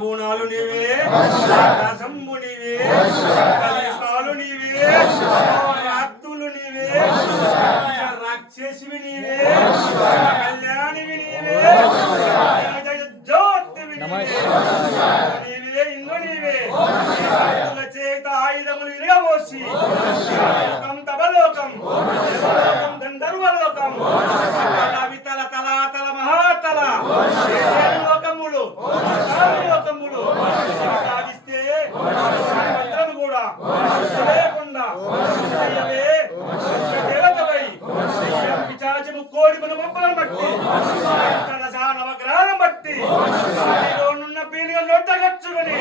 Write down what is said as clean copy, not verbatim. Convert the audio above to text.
బూనాలు నీవే, రసంబు నీవే, కలిసాలు నీవే, రాత్తులు నీవే, రాక్షసివి నీవే, కళ్యాణివి నీవే, జ్యోతివి నీవే, ఇందు నీవే. చేత ఆయుధములు ఇరగబోసి తబలోకం గంధర్వలోకం వితల తలాతల మహాతల లోకములు లోకములు సాధిస్తే మంత్రము కూడా లేకుండా దేవతపై పిచాచము కోడి మన మొక్కలను బట్టి నవగ్రహాలను బట్టి నున్న పీలిగా నొట్టగచ్చుకొని